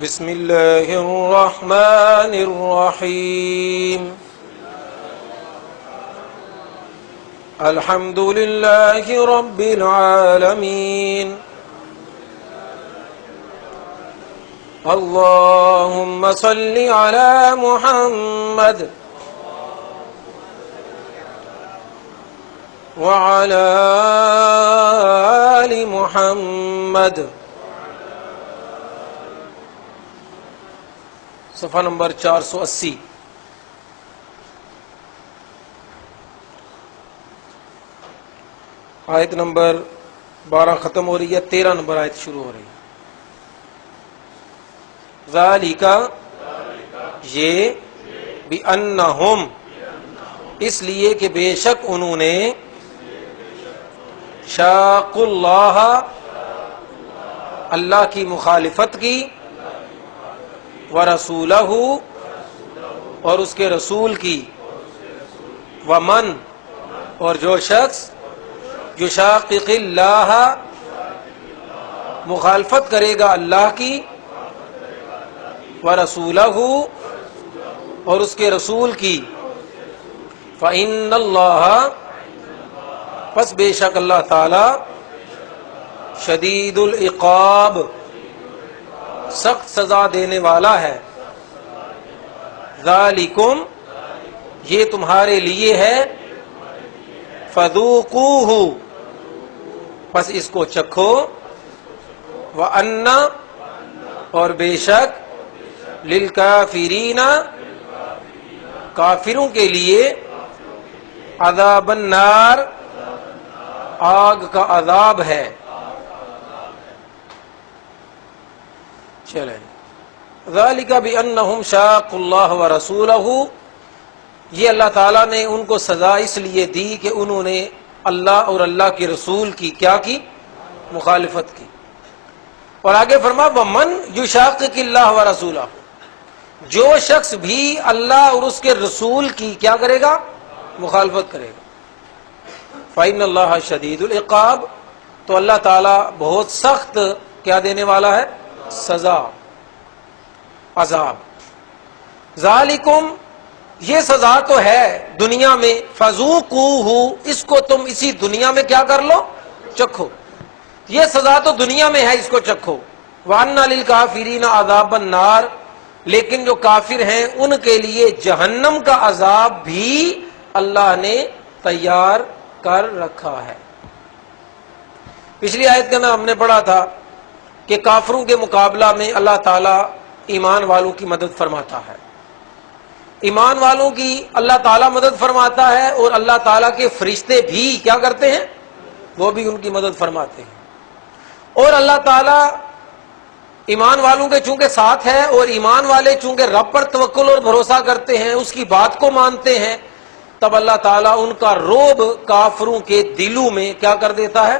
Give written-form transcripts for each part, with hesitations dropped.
بسم اللہ الرحمن الرحیم الحمد للہ رب العالمین اللہم صل علی محمد وعلی آل محمد۔ صفحہ نمبر 480۔ آیت نمبر 12 ختم ہو رہی ہے، 13 نمبر آیت شروع ہو رہی ہے۔ ذالک، یہ، بِأَنَّهُمْ، اس لیے کہ بے شک انہوں نے، شاق اللہ، اللہ کی مخالفت کی، ورسولہ، اور اس کے رسول کی، ومن، اور جو شخص، یشاقق اللہ، مخالفت کرے گا اللہ کی، ورسولہ، اور اس کے رسول کی، فإن اللہ، پس بے شک اللہ تعالی، شدید العقاب، سخت سزا دینے والا ہے۔ ذالکم، یہ تمہارے لیے ہے، فذوقوہ، پس اس کو چکھو، وَأَنَّ، اور بے شک، للکافرین، کافروں کے لیے، عذاب النار، آگ کا عذاب ہے۔ چلیں، ذالک بأنہم شاقوا اللہ ورسولہ، یہ اللہ تعالیٰ نے ان کو سزا اس لیے دی کہ انہوں نے اللہ اور اللہ کے رسول کی کیا کی؟ مخالفت کی۔ اور آگے فرما وَمَن یشاقق اللہ ورسولہ، جو شخص بھی اللہ اور اس کے رسول کی کیا کرے گا؟ مخالفت کرے گا، فإن اللہ شدید العقاب، تو اللہ تعالیٰ بہت سخت کیا دینے والا ہے؟ سزا، عذاب۔ ذالکم، یہ سزا تو ہے دنیا میں، فذوقوہ، اس کو تم اسی دنیا میں کیا کر لو؟ چکھو۔ یہ سزا تو دنیا میں ہے، اس کو چکھو۔ وَأَنَّ لِلْكَافِرِينَ عَذَابَ النَّارِ، لیکن جو کافر ہیں ان کے لیے جہنم کا عذاب بھی اللہ نے تیار کر رکھا ہے۔ پچھلی آیت کے اندر ہم نے پڑھا تھا کہ کافروں کے مقابلہ میں اللہ تعالیٰ ایمان والوں کی مدد فرماتا ہے، ایمان والوں کی اللہ تعالیٰ مدد فرماتا ہے، اور اللہ تعالیٰ کے فرشتے بھی کیا کرتے ہیں؟ وہ بھی ان کی مدد فرماتے ہیں۔ اور اللہ تعالیٰ ایمان والوں کے چونکہ ساتھ ہے، اور ایمان والے چونکہ رب پر توکل اور بھروسہ کرتے ہیں، اس کی بات کو مانتے ہیں، تب اللہ تعالیٰ ان کا رعب کافروں کے دلوں میں کیا کر دیتا ہے؟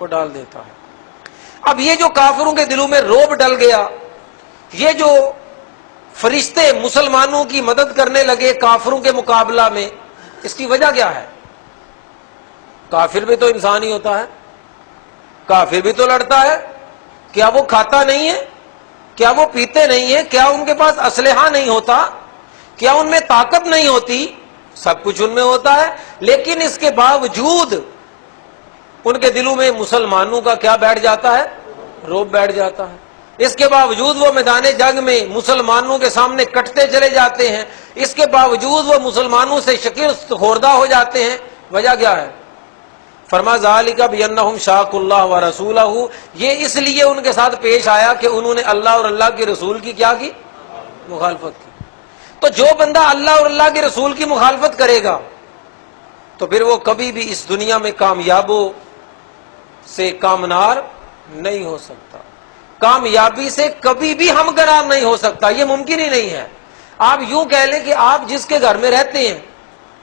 وہ ڈال دیتا ہے۔ اب یہ جو کافروں کے دلوں میں رعب ڈل گیا، یہ جو فرشتے مسلمانوں کی مدد کرنے لگے کافروں کے مقابلہ میں، اس کی وجہ کیا ہے؟ کافر بھی تو انسان ہی ہوتا ہے، کافر بھی تو لڑتا ہے۔ کیا وہ کھاتا نہیں ہے؟ کیا وہ پیتے نہیں ہیں؟ کیا ان کے پاس اسلحہ نہیں ہوتا؟ کیا ان میں طاقت نہیں ہوتی؟ سب کچھ ان میں ہوتا ہے، لیکن اس کے باوجود ان کے دلوں میں مسلمانوں کا کیا بیٹھ جاتا ہے؟ رعب بیٹھ جاتا ہے۔ اس کے باوجود وہ میدان جنگ میں مسلمانوں کے سامنے کٹتے چلے جاتے ہیں، اس کے باوجود وہ مسلمانوں سے شکست خوردہ ہو جاتے ہیں۔ وجہ کیا ہے؟ فرما ذالک بأنہم شاقوا اللہ ورسولہ، یہ اس لیے ان کے ساتھ پیش آیا کہ انہوں نے اللہ اور اللہ کے رسول کی کیا کی؟ مخالفت کی۔ تو جو بندہ اللہ اور اللہ کے رسول کی مخالفت کرے گا تو پھر وہ کبھی بھی اس دنیا میں کامیابوں سے کامنار نہیں ہو سکتا، کامیابی سے کبھی بھی ہمکنار نہیں ہو سکتا، یہ ممکن ہی نہیں ہے۔ آپ یوں کہہ لیں کہ آپ جس کے گھر میں رہتے ہیں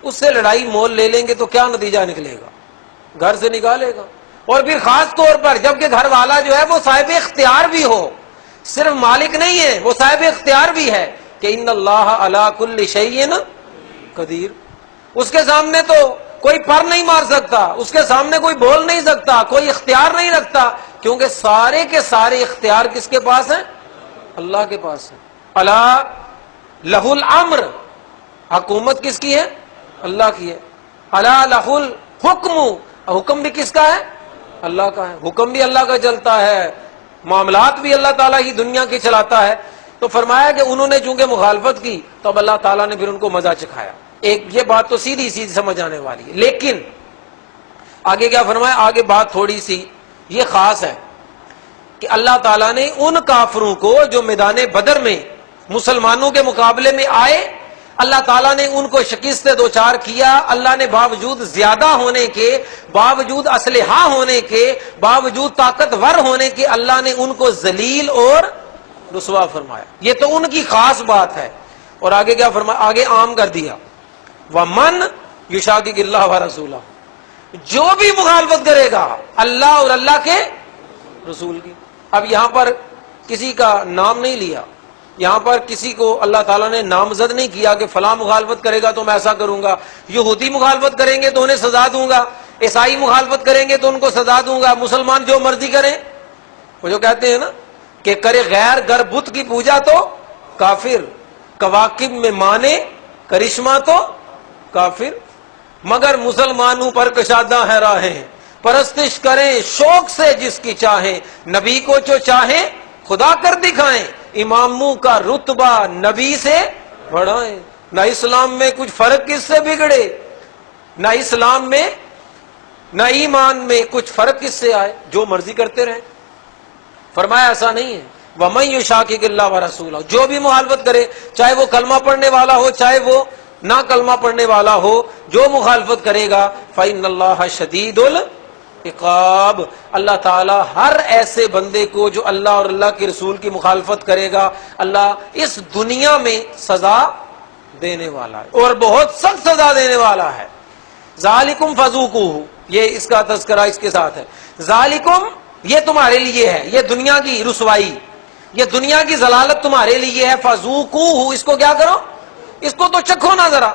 اس سے لڑائی مول لے لیں گے تو کیا نتیجہ نکلے گا؟ گھر سے نکالے گا۔ اور پھر خاص طور پر جب کہ گھر والا جو ہے وہ صاحب اختیار بھی ہو، صرف مالک نہیں ہے، وہ صاحب اختیار بھی ہے کہ ان اللہ علی کل شیء قدیر، اس کے سامنے تو کوئی پر نہیں مار سکتا، اس کے سامنے کوئی بول نہیں سکتا، کوئی اختیار نہیں رکھتا، کیونکہ سارے کے سارے اختیار کس کے پاس ہیں؟ اللہ کے پاس ہے۔ الا لہ الامر، حکومت کس کی ہے؟ اللہ کی ہے۔ الا لہ الحکم، حکم بھی کس کا ہے؟ اللہ کا ہے۔ حکم بھی اللہ کا چلتا ہے، معاملات بھی اللہ تعالیٰ ہی دنیا کی چلاتا ہے۔ تو فرمایا کہ انہوں نے چونکہ مخالفت کی تو اب اللہ تعالیٰ نے پھر ان کو مزہ چکھایا۔ ایک یہ بات تو سیدھی سیدھی سمجھ آنے والی ہے، لیکن آگے کیا فرمایا؟ آگے بات تھوڑی سی یہ خاص ہے کہ اللہ تعالیٰ نے ان کافروں کو جو میدان بدر میں مسلمانوں کے مقابلے میں آئے، اللہ تعالیٰ نے ان کو شکست دوچار کیا۔ اللہ نے باوجود زیادہ ہونے کے، باوجود اسلحہ ہونے کے، باوجود طاقتور ہونے کے، اللہ نے ان کو ذلیل اور رسوا فرمایا۔ یہ تو ان کی خاص بات ہے۔ اور آگے کیا فرمایا؟ آگے عام کر دیا، وَمَن يُشَاقِقِ اللَّهَ وَرَسُولَهُ، جو بھی مخالفت کرے گا اللہ اور اللہ کے رسول کی۔ اب یہاں پر کسی کا نام نہیں لیا، یہاں پر کسی کو اللہ تعالیٰ نے نامزد نہیں کیا کہ فلاں مخالفت کرے گا تو میں ایسا کروں گا، یہودی مخالفت کریں گے تو انہیں سزا دوں گا، عیسائی مخالفت کریں گے تو ان کو سزا دوں گا، مسلمان جو مرضی کریں۔ وہ جو کہتے ہیں نا کہ کرے غیر گر بت کی پوجا تو کافر، کواکب میں مانے کرشمہ تو کافر، مگر مسلمانوں پر کشادہ ہے راہیں، پرستش کریں شوق سے جس کی چاہیں، نبی کو جو چاہیں خدا کر دکھائیں، اماموں کا رتبہ نبی سے بڑھائیں۔ نہ اسلام میں کچھ فرق کس سے بگڑے، نہ اسلام میں نہ ایمان میں کچھ فرق کس سے آئے، جو مرضی کرتے رہیں۔ فرمایا ایسا نہیں ہے، وَمَن يُشَاقِقِ اللَّهَ وَرَسُولَهُ، جو بھی مخالفت کرے، چاہے وہ کلمہ پڑھنے والا ہو چاہے وہ نہ کلمہ پڑھنے والا ہو، جو مخالفت کرے گا فَإِنَّ اللَّهَ شَدِيدُ العقاب، اللہ تعالیٰ ہر ایسے بندے کو جو اللہ اور اللہ کے رسول کی مخالفت کرے گا، اللہ اس دنیا میں سزا دینے والا ہے اور بہت سخت سزا دینے والا ہے۔ ذالکم فذوقوہ، یہ اس کا تذکرہ اس کے ساتھ ہے۔ ذالکم، یہ تمہارے لیے ہے، یہ دنیا کی رسوائی، یہ دنیا کی ضلالت تمہارے لیے ہے۔ فذوقوہ، اس کو کیا کرو؟ اس کو تو چکھو نہ ذرا۔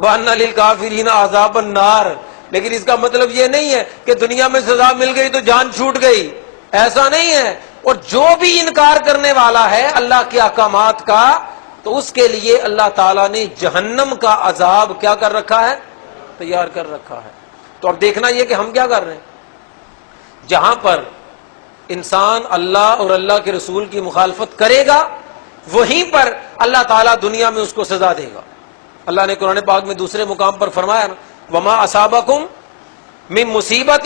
وَأَنَّ لِلْكَافِرِينَ عَذَابَ النَّارِ، لیکن اس کا مطلب یہ نہیں ہے کہ دنیا میں سزا مل گئی تو جان چھوٹ گئی، ایسا نہیں ہے۔ اور جو بھی انکار کرنے والا ہے اللہ کے احکامات کا تو اس کے لیے اللہ تعالیٰ نے جہنم کا عذاب کیا کر رکھا ہے؟ تیار کر رکھا ہے۔ تو اب دیکھنا یہ کہ ہم کیا کر رہے ہیں، جہاں پر انسان اللہ اور اللہ کے رسول کی مخالفت کرے گا وہیں پر اللہ تعالیٰ دنیا میں اس کو سزا دے گا۔ اللہ نے قرآن پاک میں دوسرے مقام پر فرمایا نا، وَمَا أَصَابَكُم مِّن مُّصِيبَةٍ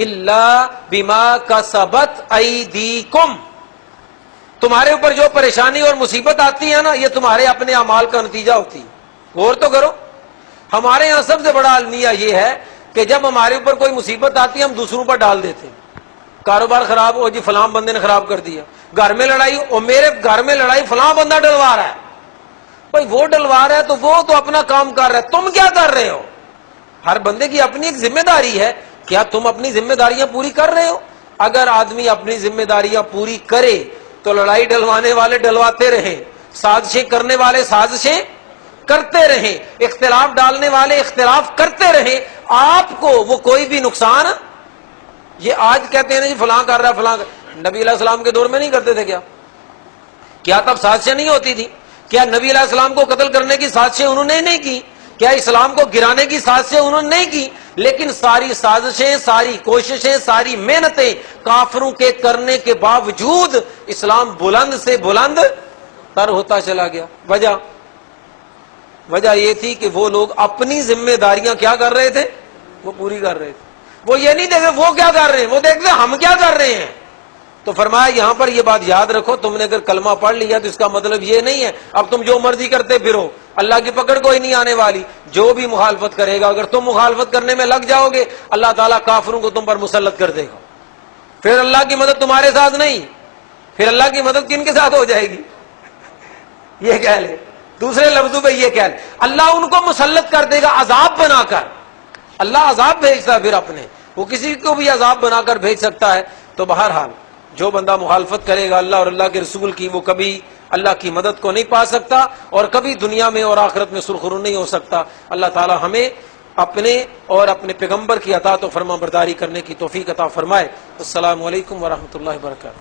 إِلَّا بِمَا كَسَبَتْ أَيْدِيكُمْ، تمہارے اوپر جو پریشانی اور مصیبت آتی ہے نا یہ تمہارے اپنے اعمال کا نتیجہ ہوتی ہے۔ غور تو کرو، ہمارے یہاں سب سے بڑا المیہ یہ ہے کہ جب ہمارے اوپر کوئی مصیبت آتی ہے ہم دوسروں پر ڈال دیتے ہیں۔ کاروبار خراب ہو جی فلاں بندے نے خراب کر دیا، گھر میں لڑائی اور میرے گھر میں لڑائی فلاں بندہ ڈلوا رہا ہے۔ بھائی وہ ڈلوا رہا ہے تو وہ تو اپنا کام کر رہا ہے، تم کیا کر رہے ہو؟ ہر بندے کی اپنی ایک ذمہ داری ہے، کیا تم اپنی ذمہ داریاں پوری کر رہے ہو؟ اگر آدمی اپنی ذمہ داریاں پوری کرے تو لڑائی ڈلوانے والے ڈلواتے رہیں، سازشیں کرنے والے سازشیں کرتے رہیں، اختلاف ڈالنے والے اختلاف کرتے رہیں، آپ کو وہ کوئی بھی نقصان۔ یہ آج کہتے ہیں نا جی فلاں کر رہا ہے فلاں، نبی علیہ السلام کے دور میں نہیں کرتے تھے کیا تب سازشیں نہیں ہوتی تھی؟ کیا نبی علیہ السلام کو قتل کرنے کی سازشیں انہوں نے نہیں کی؟ کیا اسلام کو گرانے کی سازشیں انہوں نے نہیں کی؟ لیکن ساری سازشیں، ساری کوششیں، ساری محنتیں کافروں کے کرنے کے باوجود اسلام بلند سے بلند تر ہوتا چلا گیا۔ وجہ یہ تھی کہ وہ لوگ اپنی ذمہ داریاں کیا کر رہے تھے؟ وہ پوری کر رہے تھے۔ وہ یہ نہیں دیکھتے وہ کیا کر رہے ہیں، وہ دیکھتے ہم کیا کر رہے ہیں۔ تو فرمایا یہاں پر یہ بات یاد رکھو، تم نے اگر کلمہ پڑھ لیا تو اس کا مطلب یہ نہیں ہے اب تم جو مرضی کرتے پھرو، اللہ کی پکڑ کوئی نہیں آنے والی۔ جو بھی مخالفت کرے گا، اگر تم مخالفت کرنے میں لگ جاؤ گے اللہ تعالیٰ کافروں کو تم پر مسلط کر دے گا، پھر اللہ کی مدد تمہارے ساتھ نہیں، پھر اللہ کی مدد کن کے ساتھ ہو جائے گی؟ یہ کہہ لے، دوسرے لفظوں پہ یہ کہہ لے، اللہ ان کو مسلط کر دے گا عذاب بنا کر۔ اللہ عذاب بھیجتا ہے پھر اپنے، وہ کسی کو بھی عذاب بنا کر بھیج سکتا ہے۔ تو بہرحال جو بندہ مخالفت کرے گا اللہ اور اللہ کے رسول کی، وہ کبھی اللہ کی مدد کو نہیں پا سکتا اور کبھی دنیا میں اور آخرت میں سرخرو نہیں ہو سکتا۔ اللہ تعالی ہمیں اپنے اور اپنے پیغمبر کی اطاعت و فرما برداری کرنے کی توفیق عطا فرمائے۔ السلام علیکم ورحمۃ اللہ وبرکاتہ۔